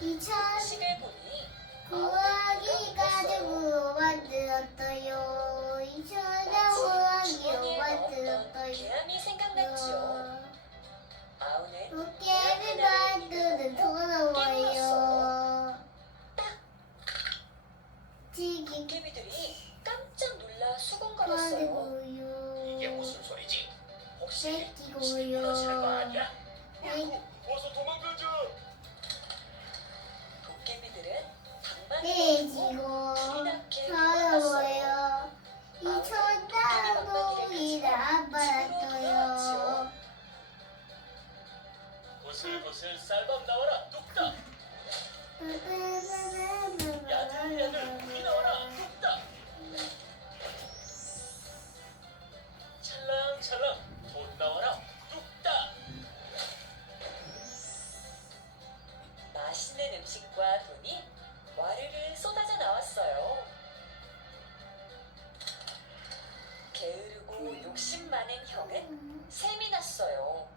2000 구하기 가지고 만들었어요. 2000원 구하기로 만들었어요. 이게 무슨 소리지? 혹시 뺏기고요. 지나칠 거 아니야? 네. 어서 도망가자. 네, 지고. 살아와요. 이천하고기를 안 받았어요. 구슬구슬 쌀밥 나와라 뚝딱. 음식과 돈이 와르르 쏟아져 나왔어요. 게으르고 욕심 많은 형은 셈이 났어요.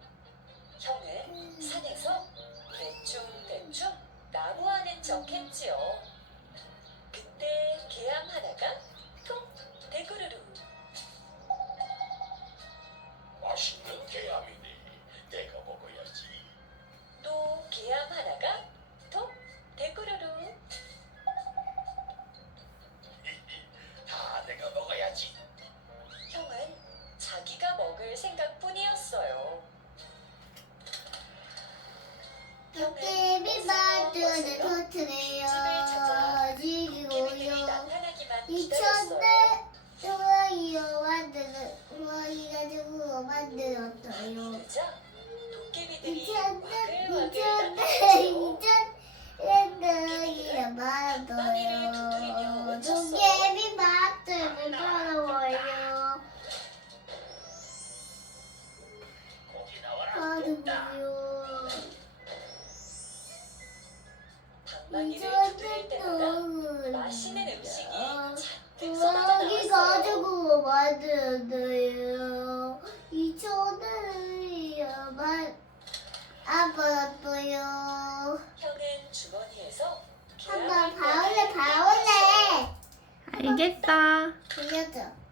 형은 산에서 대충대충 도깨비들이 지기고요. 이천대 호랑이요 만드는 호랑이 가지고 만들었어요. 이천대 이천대 이천대만 안 받았어요. 형은 주머니에서 한번 봐올래 봐올래. 알겠어. 들려줘